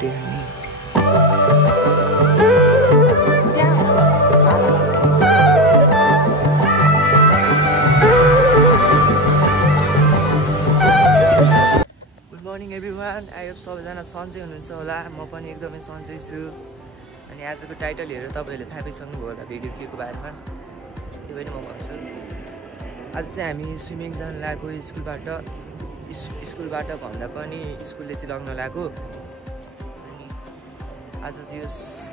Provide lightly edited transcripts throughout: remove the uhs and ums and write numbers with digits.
छुट्टै हामी morning everyone I hope सबैजना सन्चै हुनुहुन्छ होला म पनि एकदमै सन्चै छु अनि आजको टाइटल हेरेर तपाईँहरूले थाहा पाइसक्नुभयो होला भिडियो के को बारेमा त्यो पनि म भन्छु आज चाहिँ हामी स्विमिङ जान लागेको स्कुलबाट भन्दा पनि स्कुलले चाहिँ लग्न लागेको अनि आज चाहिँ यो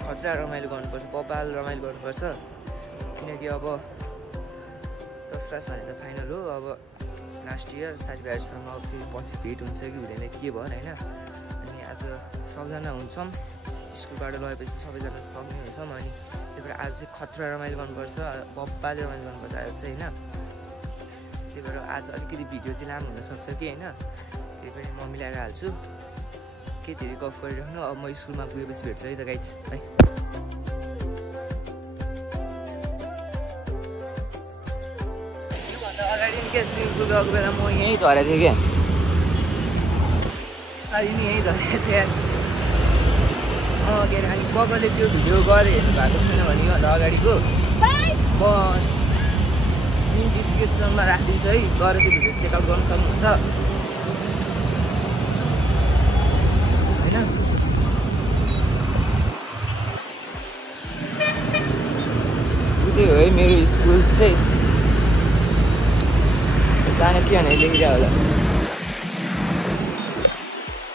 खतरा रमाइलो गर्नुपर्छ बब्बाल रमाइलो गर्नुपर्छ किनकि अब 10 क्लास भने त फाइनल हो अब लास्ट इयर साथीभाइहरूसँग फेरि पछि भेट हुन्छ कि हुँदैन के भयो होइन अनि आज सबजना हुन्छौँ स्कुलबाट लगेपछि सबैजना सँगै हुन्छौँ अनि त्यही भएर आज चाहिँ खतरा रमाइलो गर्नुपर्छ बब्बाले रमाइलो गर्नुपर्छ आज चाहिँ होइन त्यही भएर आज अलिकति भिडियो चाहिँ लामो हुनसक्छ कि होइन त्यही भएर म मिलाएर हाल्छु के धेरै गफ गरिराख्नु अब म स्कुलमा पुगेपछि भेट्छु है त गाइज है अगाडि के स्विमिङ पुल गएको बेला म यहीँ झरेको थिएँ क्या यसपालि नि यहीँ झरेको छु यार के अरे अनि ककले त्यो भिडियो गरेर हेर्नु भएको छैन भने योभन्दा अगाडिको म लिङ्क डिस्क्रिप्सनमा राखिदिन्छु है गएर त्यो भिडियो चेकआउट गर्नु सक्नुहुन्छ होइन त्यही हो है मेरो स्कुल चाहिँ जाने के भने लेखिरहेको होला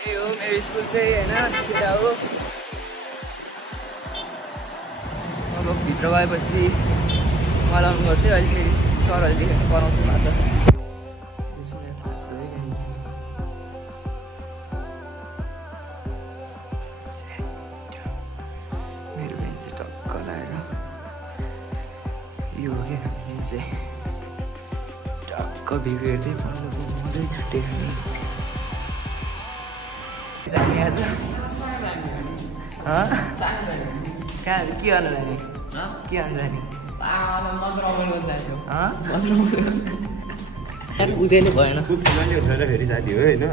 त्यही हो मेरो स्कुल चाहिँ होइन त्यता हो अब भित्र गएपछि मलाई गर्छु अहिले फेरि सरहरूले लेखेर पढाउँछु भएको मेरो बेन्च चाहिँ टक्क लगाएर यो हो क्या हाम्रो बेन्च चाहिँ टक्क भ्यू हेर्दै पढ्नुको मजै छुट्टै खाने हामी आज कहाँ के गर्नु जाने के गर्नु जाने बुझेन भएन फेरि साथी हो होइन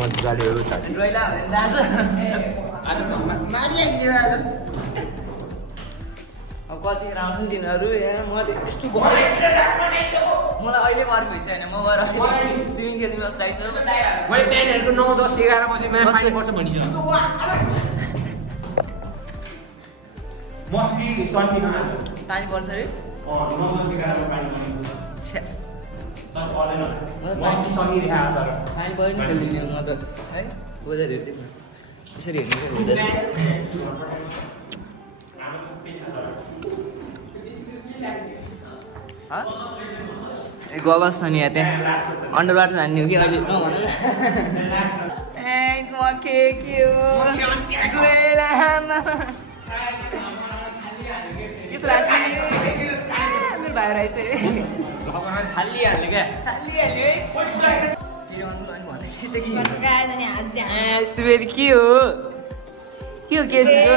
मजाले हो साथी अब कतिखेर आउँछ दिनहरू यहाँ मैले यस्तो मलाई अहिले मर्नु भइसक्यो होइन म गएर स्विमिङ खेल्नु जस्तो आइसक्यो मैले बिहानहरूको 9, 10, 11 बजीमा पानी पर्छ भनिन्छ मस्ती सन्डीमा पानी पर्छ अरे 9, 10, 11 मा पानी पर्दैन मस्ती सन्डी देखाएर तर पानी पऱ्यो नि खेल्दिनँ म त है वेदर हेर्दै यसरी हेर्नु वेदर गवास छ नि यहाँ त्यहाँ अन्डरबाट जान्ने हो कि अहिले मेरो भाइहरू आइसक्यो सुवेदी के हो केस हो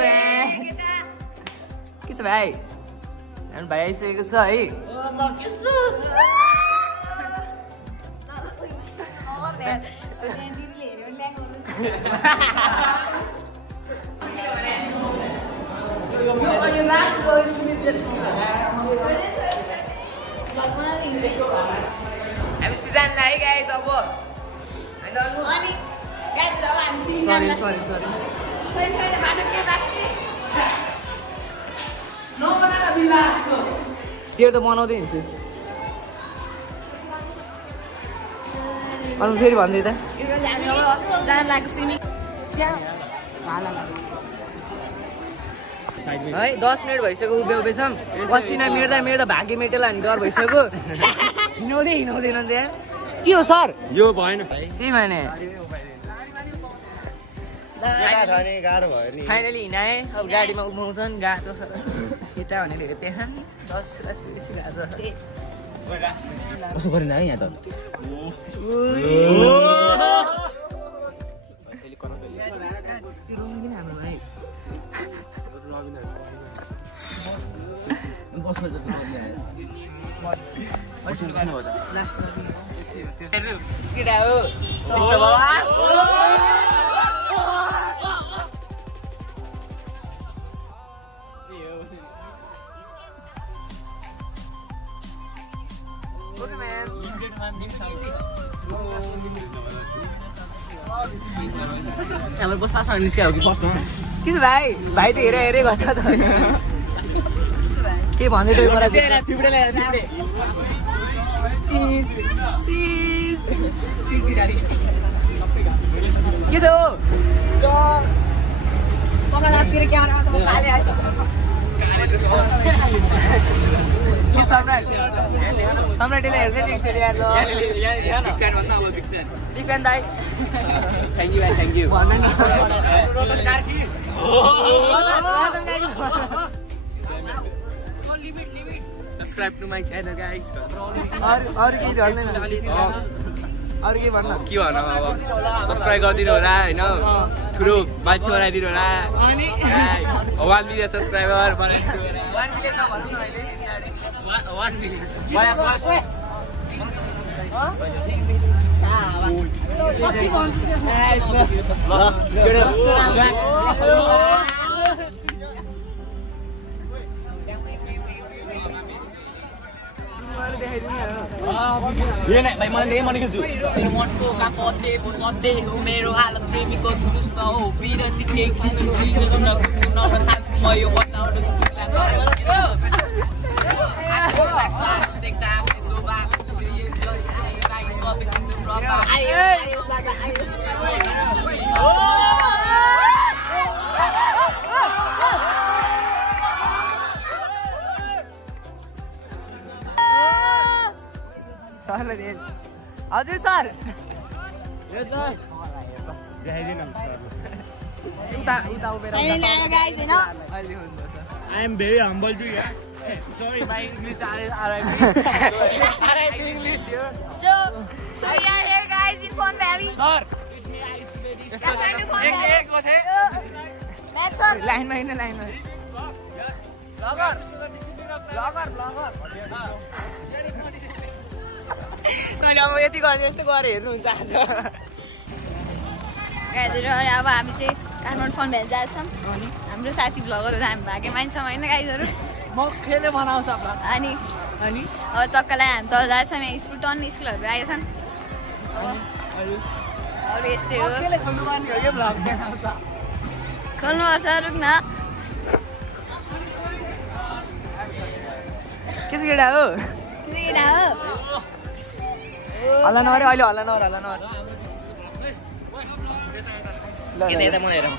के छ भाइ भाइ आइसकेको छ है हामी चाहिँ जान्ला है गाइज अब सरी त्यो त बनाउँदै हिँड्छु अनि फेरि भन्दै त है 10 मिनट भइसक्यो उभिएछौँ पसिना मेर्दा भाग्य मेटेला नि डर भइसक्यो हिँड्दैन त्यहाँ के हो सर यो भएन त्यही भने फाइनली हिँडाएँ अब गाडीमा उभाउँछन् गाह्रो केटा भनेर हेरेँ त्यहाँ 10 क्लास बेसी गाह्रो कसो गरेन है यहाँ त हाम्रो बस्दा छ निस्क्या हो कि फर्स्टमा के छ भाइ भाइ त हेरे गर्छ त के भन्दै थियो मलाई थिब्रे ल्याएर थिब्रे चीज बिराडी के छ हो सबलाई राततिर क्यामेरामा त खाले आछ के सम्राटले हेर्दै देख्छ यार ल बिग फ्यान भन्दा अब बिग फ्यान दाइ thank you guys thank you भन्न नि Rotan Karki subscribe to my channel guys अरु के झल्दैन अरु के भन्न के भन्न अब सब्सक्राइब गरिदिनु होला हैन ठुलो मान्छे बनाइदिनु होला अनि 1 मिलियन सब्सक्राइबर बनाइदिनु होला 1 मिलियन नभन्नु अहिले 1 मिलियन ये नै भाइ मलाई म निकाल्छु मेरो मनको कापथे पुसते हो मेरो हालत प्रेमीको जुलुस न हो बिरती के किन न थाल्छु म यो बताउट देख्दा आफ्नो शोभा सरले हजुर सर उता उभेर अहिले हुनुहुन्छ I am very humble to you. Sorry, my English RIP English here. So we are here, guys, in Fon Valley. Sir, That's all. लाइनमा हिँड्नु लाइनमा मैले अब यति गर्ने जस्तो गरेर हेर्नुहुन्छ आज गाइजहरू अब हामी चाहिँ काठमाडौँ फन भ्याली जान्छौँ हाम्रो साथी भ्लगरहरू हामी भागे मान्छौँ होइन गाइजहरू म खेले बनाउँछ अनि अनि अब चक्कालाई हामी तल जान्छौँ यहाँ स्कुल टर्न स्कुलहरू आएछन् अरू यस्तै हो खोल्नुपर्छ रुक न के छ केटा हो केटा हो हल्ला नगरे अहिले हल्ला नगर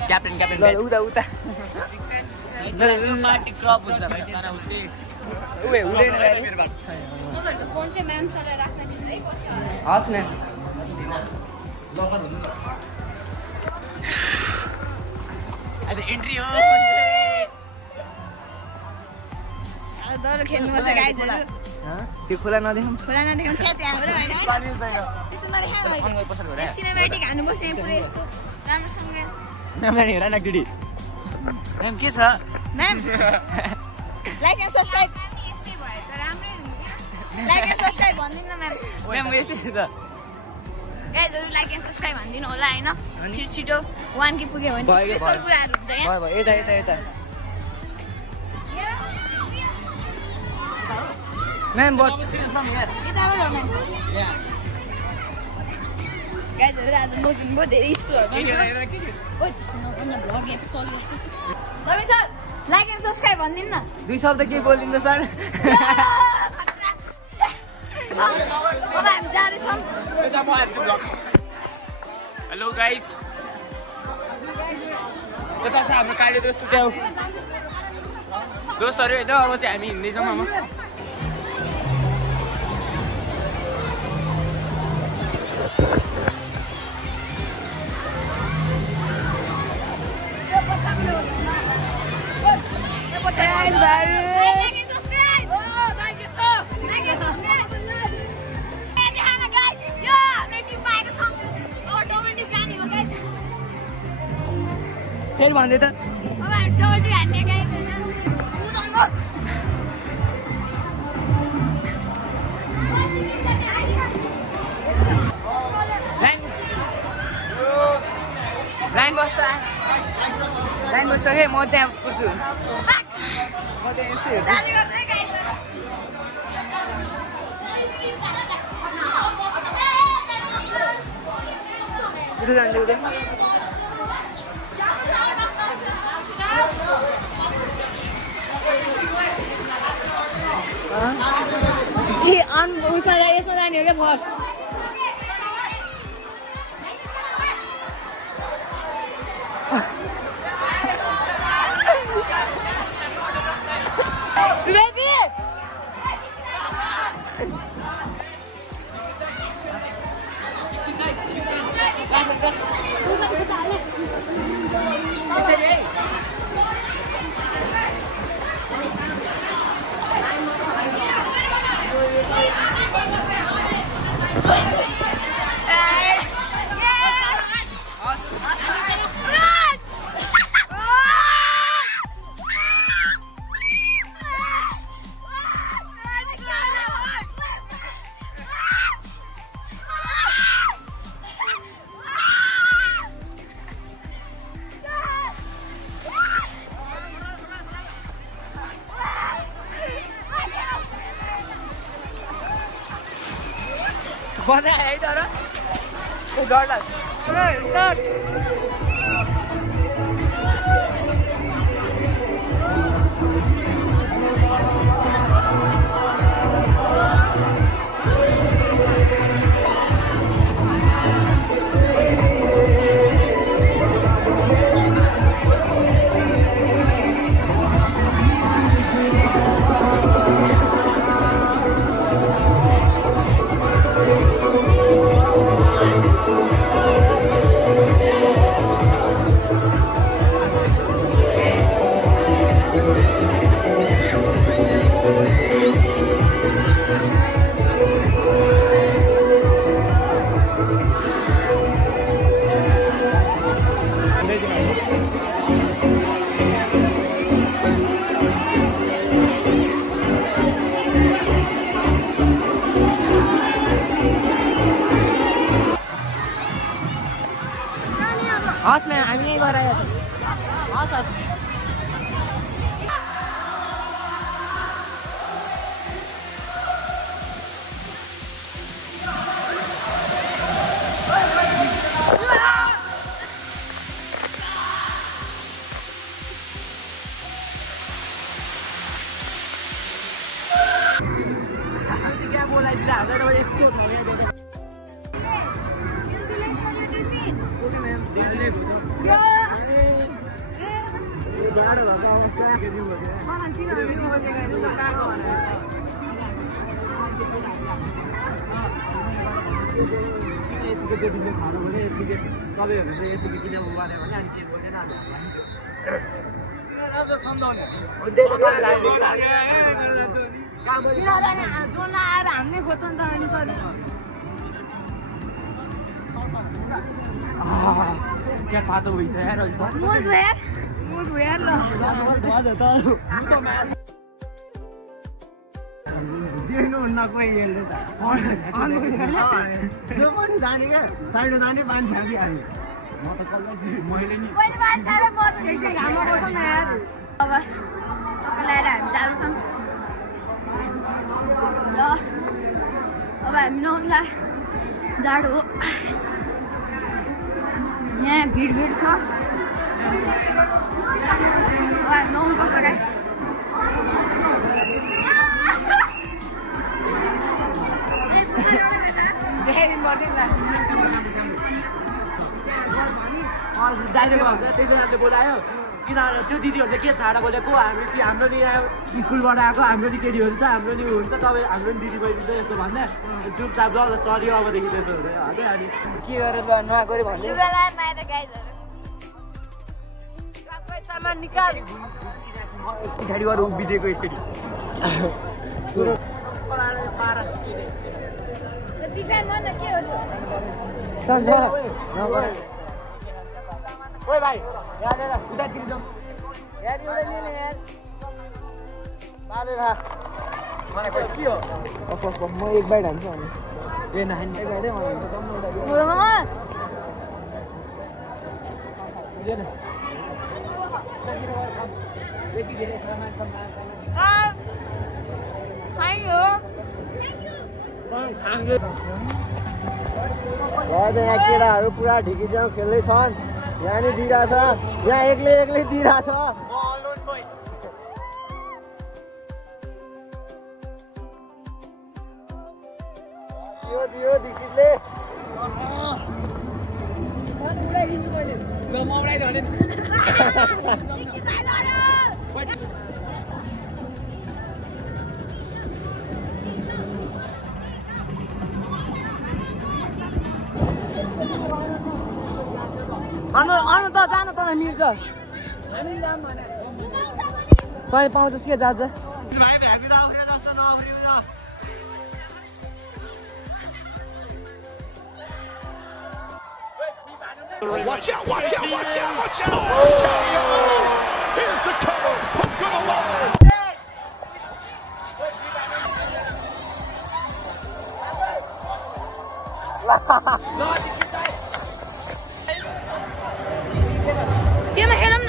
क्याप्टेन उता उता पार्टी क्रप हुन्छ भाइ तर उतै हुँदैन तपाईँहरूको फोन चाहिँ म्याम सरलाई राख्न दिनु है कसो हस् न एन्ट्री हो दौड खेल्नुपर्छ गाइजहरू त्यो खोला नदेखाउँ खोला नदेखाउँ छ त्यहाँबाट होइन त्यस्तो नदेखाउँ अहिले सिनेमेटिक हान्नुपर्छ यहाँ पुरै यस्तो राम्रोसँग म्याम के छ ma'am like and subscribe like and subscribe भनिदिनु न म्याम म्याम यस्तै छ त गाइजहरू लाइक एन्ड सब्सक्राइब भनिदिनु होला होइन छिटो 1 के पुग्यो भने स्पेसल कुराहरू हुन्छ यहाँ यता यता यता म्याम बट यताबाट हो म्याम गाइजहरू आज नजिङ भयो धेरै स्कुलहरू पनि छ ओ त्यस्तो नभन्न भ्लग यहाँ चलिरहेको छ सबै सर लाइक एन्ड सब्सक्राइब भनिदिनु न 2 शब्द के बोलिन्छ सर अब हामी जाँदैछौँ हेलो गाइस कता छ हाम्रो काले दोस्त ट्याउ दोस्तहरू होइन अब चाहिँ हामी हिँड्दैछौँ आमा फेरि भन्दै त लाइन बस्छ म त्यहाँ पुग्छु म त्यहाँ यसो हेर्छु यसमा जाने हो क्या फर्स्ट सुरेदी मजा आयो है तर डर लाग्छ हस् म्याम हामी यहीँ गएर आएको हस् हस् क्या बोलाइदिँदा हामीलाई यस्तो छ जोनलाई आएर हान्ने खोज्छ नि त अनि सर क्या तातो भइन्छ यार देख्नुहुन्न कोही यसले त त्यो पनि जाने क्या साइड जाने मान्छे हामी आयो म त मैले नि अब लगाएर हामी जान्छौँ ल अब हामी नुहाउँला जाडो हो यहाँ भिड छ अब हामी नुहाउनु पर्छ गाई डाइरेक्ट भन्छ त्यही बेलाले बोलायो किनभने त्यो दिदीहरूले के छाडा बोलेको हामी चाहिँ हाम्रो नि स्कुलबाट आएको हाम्रो नि केटी हुन्छ हाम्रो नि हुन्छ तपाईँ हाम्रो नि दिदी बहिनी चाहिँ यस्तो भन्दा चुपचाप ल सरी अबदेखि त्यस्तो हुँदैन है अनि के गरेर ल नआएको रे भन्दै सामान निकाल पछाडिबाट उभिदिएको यसरी ओए भाइ यहाँ उतातिर जाउँ म एक बाइट हाल्छु अनि यहाँ केटाहरू पुरा ढिकीसँग खेल्दै छन् यहाँ नि दिइरहेछ यहाँ एक्लै दिइरहेछ दियो दीक्षितले अनु त जान त मिल्छ तैँले पाउँछस् के जान्छ Watch out, watch out, watch out, watch out! Ontario! Here's the cover! Hook to the wall! त्योमा खेलौँ न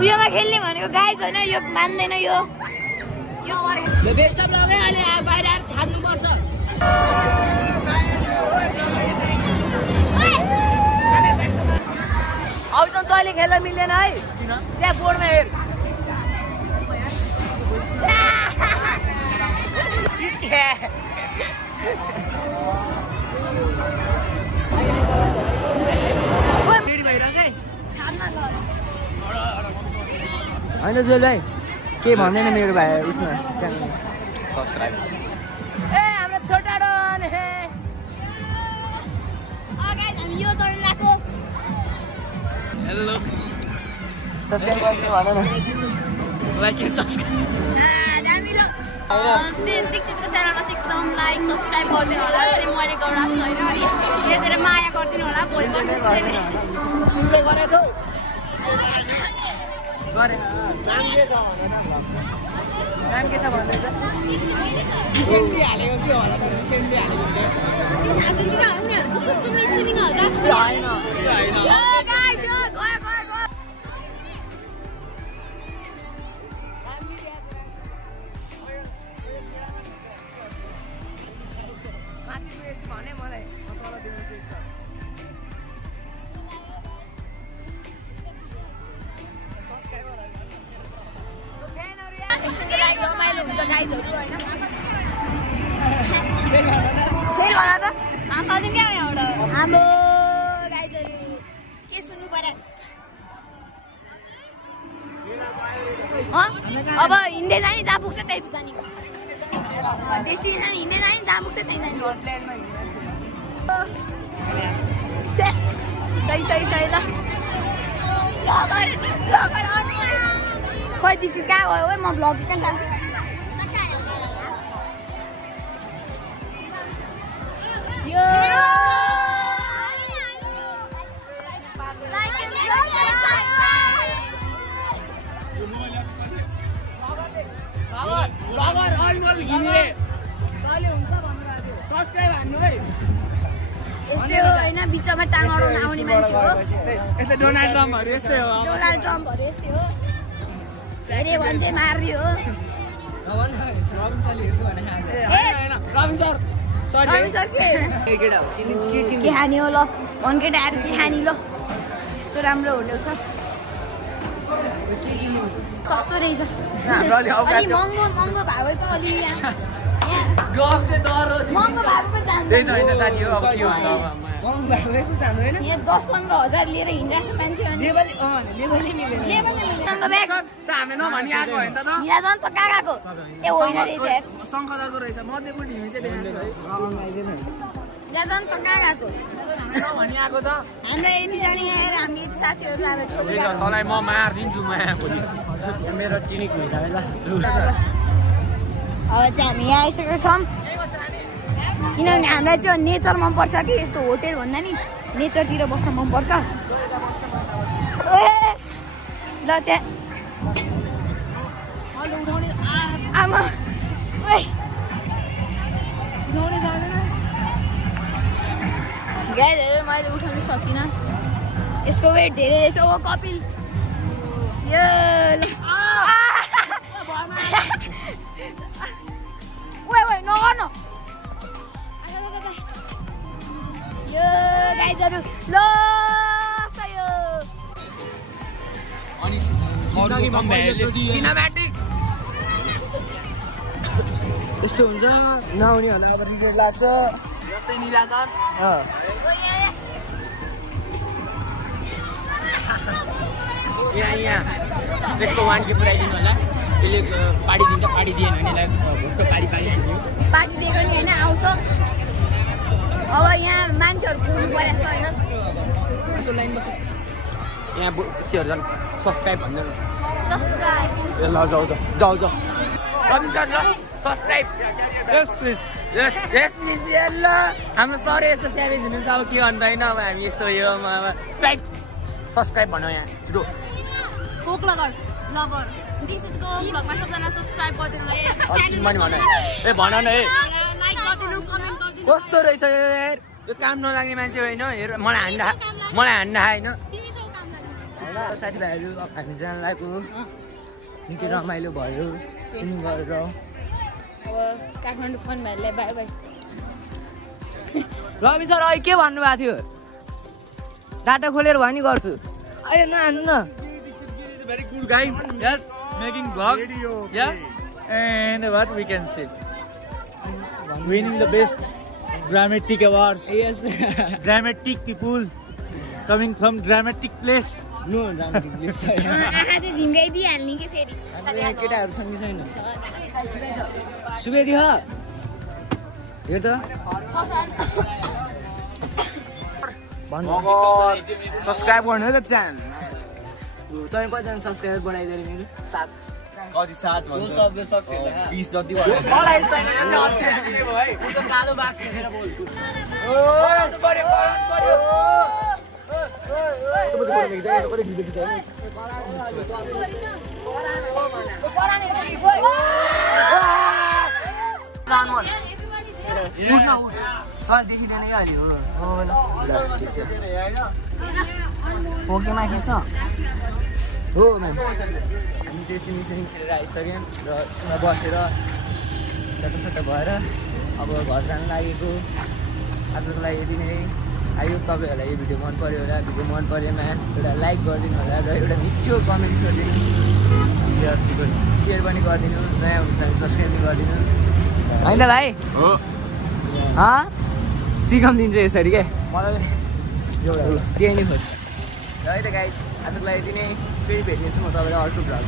उयोमा खेल्ने भनेको गाई छैन यो मान्दैन यो बेस्ट अफ लक है अहिले बाहिर आएर छान्नुपर्छ अब त तैँले खेल्न मिल्दैन है त्यहाँ बोर्डमा हेर होइन जुल भाइ के भन्दैन मेरो भाइ उसमा च्यानलमा सब्सक्राइब ए हाम्रो छोटा डन हामी यो चढ्न लाग्यो हेलो सब्सक्राइब गरिदिनु भन न लाइक एन्ड सब्सक्राइब दामी दीक्षितको च्यानलमा चाहिँ एकदम लाइक सब्सक्राइब गरिदिनु होला चाहिँ मैले गौडा छ होइन धेरै माया गरिदिनु होला भोलि पर्सि नाम के छ भन्दैछ रिसेन्टली हालेको के होला त रिसेन्टली हालेको भने मलाई तल दिनु चाहिँ रमाइलो हुन्छ गाइजहरू होइन हाम्रो गाइजहरू के सुन्नु पर्यो अब हिँड्दै जाने जहाँ पुग्छ त्यही जाने डेस्टिनेसन हिँड्दै जाने जहाँ पुग्छ त्यही जाने सही ल खोइ दीक्षित कहाँ गयो है म भ्लग कहाँ जान्छु यो यस्तै हो होइन बिचमा टाङ अडाउन आउने मान्छे हो यस्तै डोनाल्ड ट्रम्पहरू यस्तै हो धेरै भन्छ मार्ने हो के खाने हो ल भन केटाहरू के खाने ल यस्तो राम्रो होटल छ सस्तो रहेछ अलि महँगो भाउ पनि अलि महँगो भाउ पनि जान्दैन यहाँ 10-15 हजार लिएर हिँडिरहेको छ मान्छे अनि कहाँको ए होइन रहेछ जान त कहाँ गएको हामीलाई यति जाने यहाँ हामी यति साथीहरू आएर छोडेर तँलाई म मारिदिन्छु माया मेरो टिनिक भइरहेको अब चाहिँ हामी यहाँ आइसकेको छौँ किनभने हामीलाई चाहिँ नेचर मनपर्छ कि यस्तो होटेल भन्दा नि नेचरतिर बस्न मनपर्छ ल त्यहाँ आमा गाइजहरु मैले उठाउन सकिनँ यसको वेट धेरै रहेछ ओ कपिल यो ओए ओए नगर्नु यो गाइजहरु ल सयो अनि सिनेम्याटिक यस्तो हुन्छ नआउनेहरूलाई अब रिग्रेट लाग्छ जस्तै निला सर यहाँ त्यसको 1K पुऱ्याइदिनु होला त्यसले पार्टी दिन्छ पार्टी दिएन भने भुक्क पारी दियो पार्टी दिएको नि होइन आउँछ अब यहाँ मान्छेहरू पुग्नु परेको छ होइन यहाँ चियर झन् सब्सक्राइब भन्दैन सब्सक्राइब ल जाऊ रबिन्सन ल subscribe yes please yes please ल हाम्रो सर यस्तो स्याभेज हुनुहुन्छ अब के भन्नु होइन अब हामी यस्तो यो सब्सक्राइब भनौँ यहाँ छिटो Coke logger lover this is Coke ब्लगमा सबजना सब्सक्राइब गरिदिनु ल ए भन न ए लाइक गरिदिनु कमेन्ट गरिदिनु कस्तो रहेछ यार यो काम नलाग्ने मान्छे होइन हेर मलाई हान्दा होइन साथीभाइहरू हामी जान लागेको निकै रमाइलो भयो स्विमिङ गरेर अब काठमाडौँ फन भाइलाई बाई बाई रवि सर अहिले के भन्नुभएको थियो डाटा खोलेर भयो नि गर्छु अहिले नहान्नु न Very cool guy. Yes, making vlog. Yeah, and what we can say, winning the best dramatic awards. Yes, Dramatic people coming from dramatic place. No dramatic place. आहा चाहिँ झिम्काइदिइहाल्ने के फेरि केटाहरू छन् कि छैन सुबेदी हो हेर त सब्सक्राइब गर्नु है त च्यानल तपाईँ कतिजना सब्सक्राइबर बनाइदिएर मेरो 7 कति 7 भन्छ 20 जति मलाई सानो बाक्स हेरेर बोल देखिँदैन क्या अलि हो पोकेमा खिच्न हो म्याम हामी चाहिँ स्विमिङ खेलेर आइसक्यौँ र यसमा बसेर चट्टसट्ट भएर अब घर जानु लागेको आजको लागि यति नै आयो तपाईँहरूलाई यो भिडियो मन पऱ्यो होला भिडियो मन परेमा एउटा लाइक गरिदिनु होला र एउटा मिठो कमेन्ट्स गरिदिनु सेयर पनि गरिदिनु नयाँ हुन्छ भने सब्सक्राइब पनि गरिदिनु होइन त भाइ हो सिकाउनु दिन्छ यसरी के मलाई त्यही नै खोज्छ र है त गाइस आजको लागि यति नै फेरि भेट्नेछु म तपाईँलाई अर्को भ्लग